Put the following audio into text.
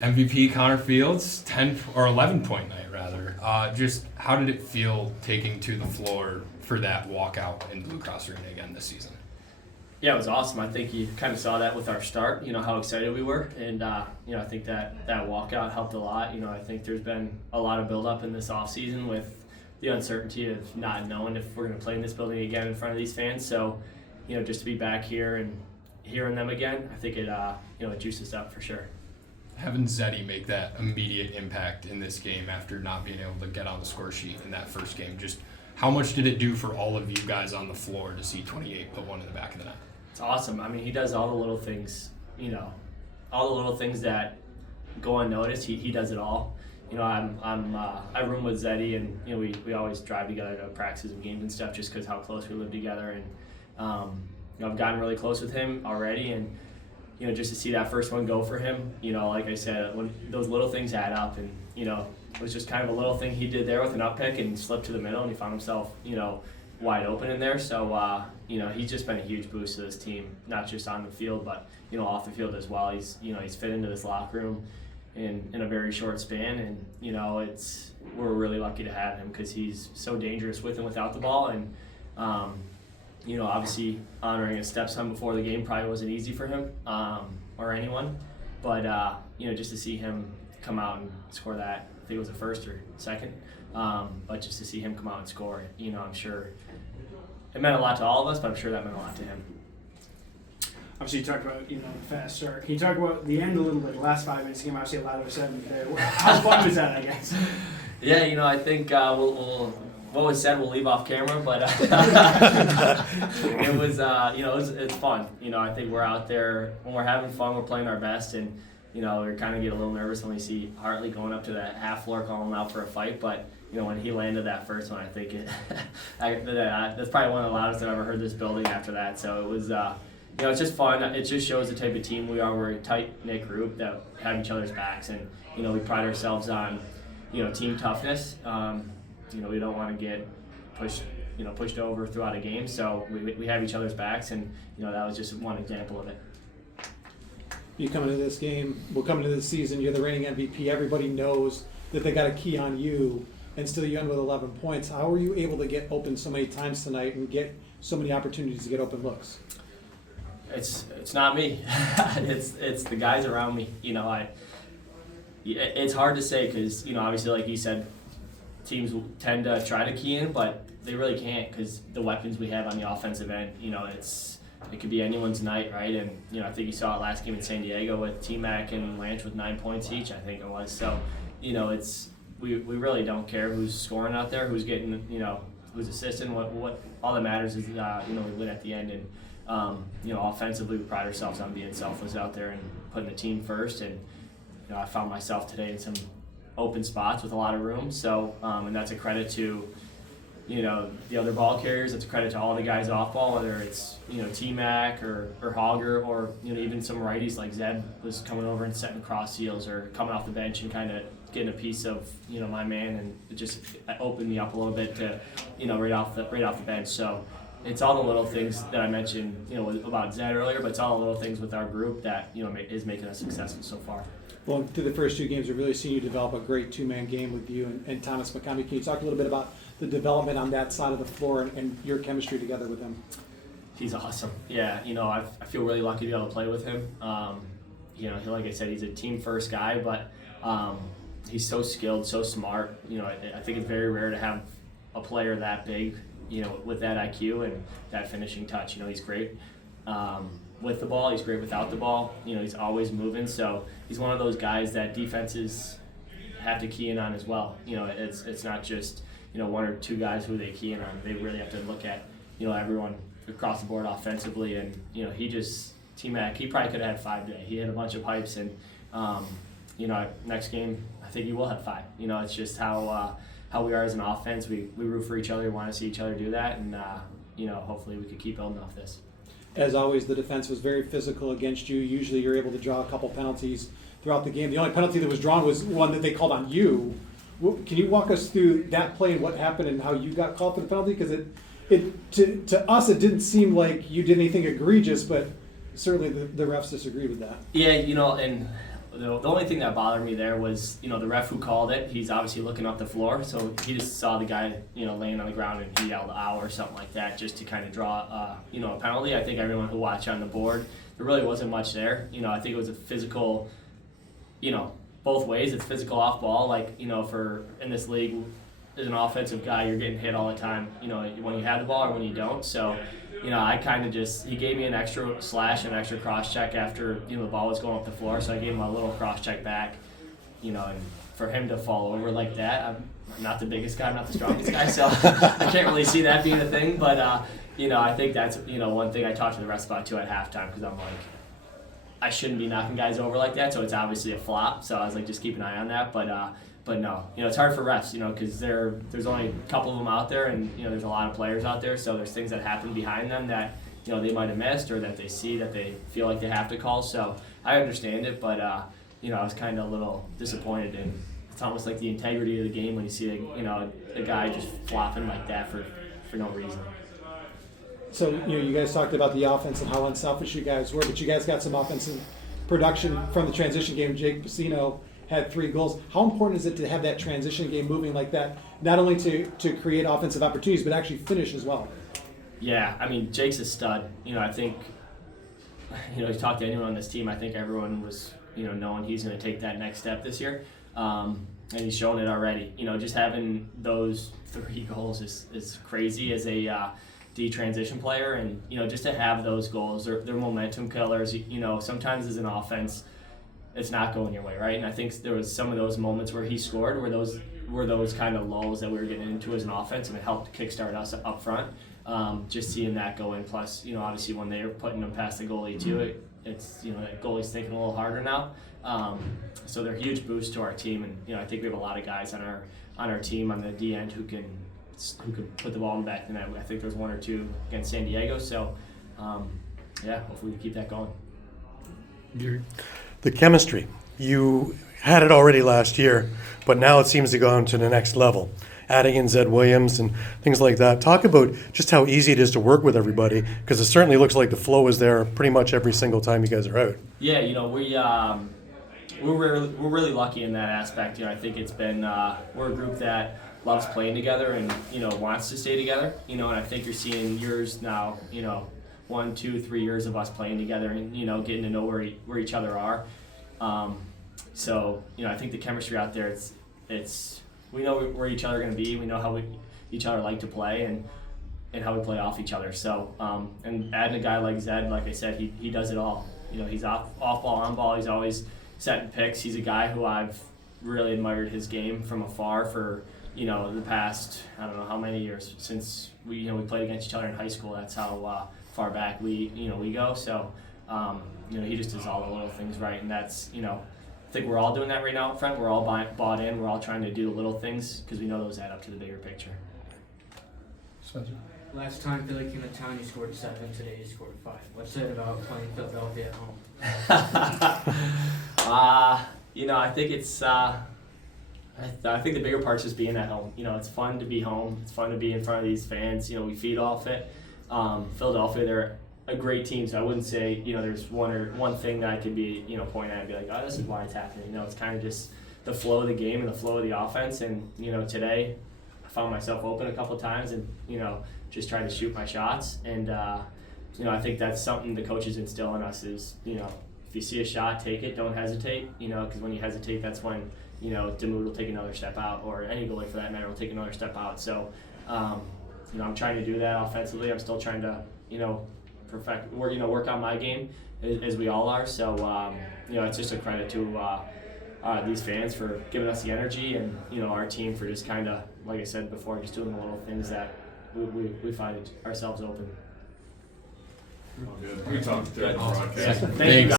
MVP Connor Fields, 10 or 11-point night rather. Just how did it feel taking to the floor for that walkout in Blue Cross Arena again this season? Yeah, it was awesome. I think you kind of saw that with our start, how excited we were. And, I think that walkout helped a lot. I think there's been a lot of buildup in this offseason with the uncertainty of not knowing if we're going to play in this building again in front of these fans. So, just to be back here and hearing them again, I think it juices up for sure. Having Zeddy make that immediate impact in this game after not being able to get on the score sheet in that first game, just how much did it do for all of you guys on the floor to see 28 put one in the back of the net? It's awesome. I mean, he does all the little things, all the little things that go unnoticed. He does it all. I room with Zeddy, and we always drive together to practices and games and stuff just because how close we live together. And I've gotten really close with him already, and just to see that first one go for him, like I said, when those little things add up, and it was just kind of a little thing he did there with an up pick and slipped to the middle, and he found himself wide open in there. So he's just been a huge boost to this team, not just on the field but off the field as well. He's fit into this locker room in a very short span, and we're really lucky to have him because he's so dangerous with and without the ball. And obviously honoring his stepson before the game probably wasn't easy for him or anyone, but just to see him come out and score that, I think it was the first or second, but just to see him come out and score, I'm sure it meant a lot to all of us, but I'm sure that meant a lot to him. Obviously, you talked about the fast start. Can you talk about the end a little bit? The last 5 minutes of the game, obviously a lot of said. How fun was that? I guess. Yeah, I think we'll what was said we'll leave off camera, but it was it's fun. I think we're out there when we're having fun, we're playing our best, and we kind of get a little nervous when we see Hartley going up to that half floor calling out for a fight, but when he landed that first one, I think that's probably one of the loudest I've ever heard this building after that. So it was it's just fun. It just shows the type of team we are. We're a tight-knit group that have each other's backs, and we pride ourselves on team toughness. We don't want to get pushed over throughout a game, so we have each other's backs, and that was just one example of it. You come into this game, coming into this season, you're the reigning MVP. Everybody knows that they got a key on you, and still you end with 11 points. How were you able to get open so many times tonight and get so many opportunities to get open looks? It's not me. it's the guys around me. It's hard to say because obviously, like you said, teams tend to try to key in, but they really can't because the weapons we have on the offensive end. It could be anyone's night, right? And I think you saw it last game in San Diego with T-Mac and Lance with 9 points each, I think it was. So it's we really don't care who's scoring out there, who's getting who's assisting. What all that matters is we win at the end. And offensively, we pride ourselves on being selfless out there and putting the team first. And I found myself today in some open spots with a lot of room. So and that's a credit to the other ball carriers. It's a credit to all the guys off ball, whether it's T-Mac or Hogger or even some righties like Zed was coming over and setting cross seals or coming off the bench and kind of getting a piece of my man, and it just opened me up a little bit to right off the bench. So it's all the little things that I mentioned about Zed earlier, but it's all the little things with our group that is making us successful so far. Well, through the first 2 games, we've really seen you develop a great 2-man game with you and Thomas McCombie. Can you talk a little bit about the development on that side of the floor and your chemistry together with him? He's awesome. Yeah, I feel really lucky to be able to play with him. Like I said, he's a team first guy, but he's so skilled, so smart. I think it's very rare to have a player that big, with that IQ and that finishing touch. He's great with the ball. He's great without the ball. He's always moving. So he's one of those guys that defenses have to key in on as well. It's not just 1 or 2 guys who they key in on. They really have to look at everyone across the board offensively. And T-Mac, he probably could have had 5 today. He hit a bunch of pipes, and next game I think he will have 5. It's just how we are as an offense. We root for each other. We want to see each other do that, and hopefully we could keep building off this. As always, the defense was very physical against you. Usually you're able to draw a couple penalties throughout the game. The only penalty that was drawn was one that they called on you. Can you walk us through that play and what happened and how you got called for the penalty? Because to us it didn't seem like you did anything egregious, but certainly the refs disagreed with that. Yeah, and the only thing that bothered me there was, the ref who called it, he's obviously looking up the floor, so he just saw the guy, laying on the ground and he yelled out or something like that just to kind of draw, a penalty. I think everyone who watched on the board, there really wasn't much there. I think it was a physical, both ways. It's physical off ball, for in this league, as an offensive guy, you're getting hit all the time, when you have the ball or when you don't. So, I kind of he gave me an extra slash, an extra cross check after, the ball was going up the floor. So I gave him a little cross check back, and for him to fall over like that, I'm not the biggest guy, I'm not the strongest guy, so I can't really see that being a thing. But, I think that's, one thing I talked to the rest about too at halftime, because I'm like, I shouldn't be knocking guys over like that, so it's obviously a flop. So I was like, just keep an eye on that. But no, it's hard for refs, because there's only a couple of them out there, and there's a lot of players out there. So there's things that happen behind them that they might have missed, or that they see that they feel like they have to call. So I understand it, but I was kind of a little disappointed in. It's almost like the integrity of the game when you see a guy just flopping like that for no reason. So, you guys talked about the offense and how unselfish you guys were, but you guys got some offensive production from the transition game. Jake Pacino had 3 goals. How important is it to have that transition game moving like that, not only to create offensive opportunities, but actually finish as well? Yeah, I mean, Jake's a stud. I think, you talk to anyone on this team, I think everyone was, knowing he's going to take that next step this year. And he's shown it already. Just having those 3 goals is crazy as a D transition player, and just to have those goals, they're momentum killers. Sometimes as an offense, it's not going your way, right? And I think there was some of those moments where he scored were those kind of lulls that we were getting into as an offense, and it helped kickstart us up front. Just seeing that go in, plus obviously when they're putting them past the goalie too, it's that goalie's thinking a little harder now. So they're a huge boost to our team, and I think we have a lot of guys on our team on the D end who can put the ball in the back of the net. I think there's 1 or 2 against San Diego. So hopefully we keep that going. The chemistry, you had it already last year, but now it seems to go on to the next level. Adding in Zed Williams and things like that. Talk about just how easy it is to work with everybody, because it certainly looks like the flow is there pretty much every single time you guys are out. Yeah, we're really lucky in that aspect. I think it's been we're a group that loves playing together and wants to stay together. And I think you're seeing years now. 1, 2, 3 years of us playing together and getting to know where each other are. So I think the chemistry out there, it's we know where each other are going to be. We know how each other like to play and how we play off each other. So and adding a guy like Zed, like I said, he does it all. He's off ball, on ball. He's always setting picks. He's a guy who I've really admired his game from afar for the past, I don't know how many years since we played against each other in high school. That's how far back we go. So he just does all the little things right, and that's I think we're all doing that right now up front. We're all bought in. We're all trying to do the little things because we know those add up to the bigger picture. Spencer? Last time Philly came to town, you scored 7. Today you scored 5. What's it about playing Philadelphia at home? I think it's. I think the bigger part's just being at home. It's fun to be home. It's fun to be in front of these fans. We feed off it. Philadelphia, they're a great team, so I wouldn't say there's one thing that I could be point at and be like, oh, this is why it's happening. It's kind of just the flow of the game and the flow of the offense. And today, I found myself open a couple of times and just tried to shoot my shots. And I think that's something the coaches instill in us is if you see a shot, take it, don't hesitate. Because when you hesitate, that's when Damoud will take another step out, or any goalie for that matter will take another step out. So I'm trying to do that offensively. I'm still trying to work on my game as we all are. So it's just a credit to these fans for giving us the energy, and our team for just kind of, like I said before, just doing the little things that we find ourselves open. Good talk. Good. Broadcast. Thank you.